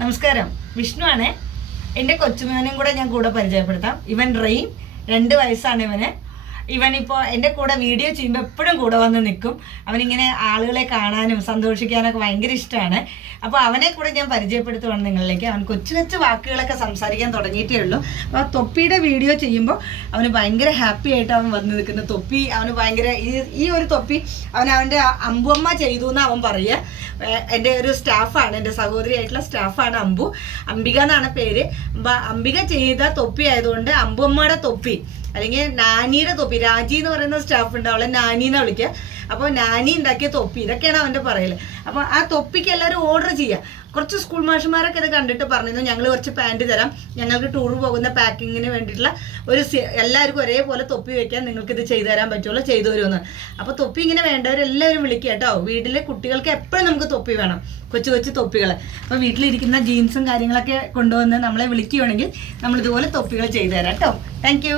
നമസ്കാരം, വിഷ്ണു ആണ്. എൻ്റെ കൊച്ചുമോനും കൂടെ ഞാൻ കൂടെ പരിചയപ്പെടുത്താം. ഇവൻ റെയിൻ, 2 വയസ്സാണ് ഇവന്. ഇവനിപ്പോൾ എൻ്റെ കൂടെ വീഡിയോ ചെയ്യുമ്പോൾ എപ്പോഴും കൂടെ വന്ന് നിൽക്കും. അവനിങ്ങനെ ആളുകളെ കാണാനും സന്തോഷിക്കാനൊക്കെ ഭയങ്കര ഇഷ്ടമാണ്. അപ്പോൾ അവനെ കൂടെ ഞാൻ പരിചയപ്പെടുത്തുവാണ് നിങ്ങളിലേക്ക്. അവൻ കൊച്ചു കൊച്ചു വാക്കുകളൊക്കെ സംസാരിക്കാൻ തുടങ്ങിയിട്ടേ ഉള്ളൂ. അപ്പോൾ ആ തൊപ്പിയുടെ വീഡിയോ ചെയ്യുമ്പോൾ അവന് ഭയങ്കര ഹാപ്പി ആയിട്ട് അവൻ വന്ന് നിൽക്കുന്ന തൊപ്പി. അവന് ഭയങ്കര ഈ ഒരു തൊപ്പി അവൻ്റെ അമ്പുമ്മ ചെയ്തു എന്ന് അവൻ പറയുക. എൻ്റെ ഒരു സ്റ്റാഫാണ്, എൻ്റെ സഹോദരിയായിട്ടുള്ള സ്റ്റാഫാണ് അംബിക എന്നാണ് പേര്. അംബിക ചെയ്ത തൊപ്പി ആയതുകൊണ്ട് അമ്പുമ്മയുടെ തൊപ്പി അല്ലെങ്കിൽ നാനിയുടെ തൊപ്പി. രാജി എന്ന് പറയുന്ന സ്റ്റാഫ് ഉണ്ട്, അവളെ നാനി എന്ന് വിളിക്കുക. അപ്പോൾ നാനി ഉണ്ടാക്കിയ തൊപ്പി, ഇതൊക്കെയാണ് അവൻ്റെ പറയൽ. അപ്പോൾ ആ തൊപ്പിക്ക് എല്ലാവരും ഓർഡർ ചെയ്യുക. കുറച്ച് സ്കൂൾ മാഷന്മാരൊക്കെ ഇത് കണ്ടിട്ട് പറഞ്ഞിരുന്നു, ഞങ്ങൾ കുറച്ച് പാൻറ്റ് തരാം, ഞങ്ങൾക്ക് ടൂർ പോകുന്ന പാക്കിങ്ങിന് വേണ്ടിയിട്ടുള്ള എല്ലാവർക്കും ഒരേപോലെ തൊപ്പി വെക്കാൻ നിങ്ങൾക്കിത് ചെയ്തു തരാൻ പറ്റുള്ളൂ, ചെയ്തു തരുമെന്ന്. അപ്പോൾ തൊപ്പി ഇങ്ങനെ വേണ്ടവരെല്ലാവരും വിളിക്കുക കേട്ടോ. വീട്ടിലെ കുട്ടികൾക്ക് എപ്പോഴും നമുക്ക് തൊപ്പി വേണം, കൊച്ചു കൊച്ചു തൊപ്പികൾ. അപ്പോൾ വീട്ടിലിരിക്കുന്ന ജീൻസും കാര്യങ്ങളൊക്കെ കൊണ്ടുവന്ന് നമ്മളെ വിളിക്കുകയാണെങ്കിൽ നമ്മളിതുപോലെ തൊപ്പികൾ ചെയ്തു തരാം കേട്ടോ. താങ്ക്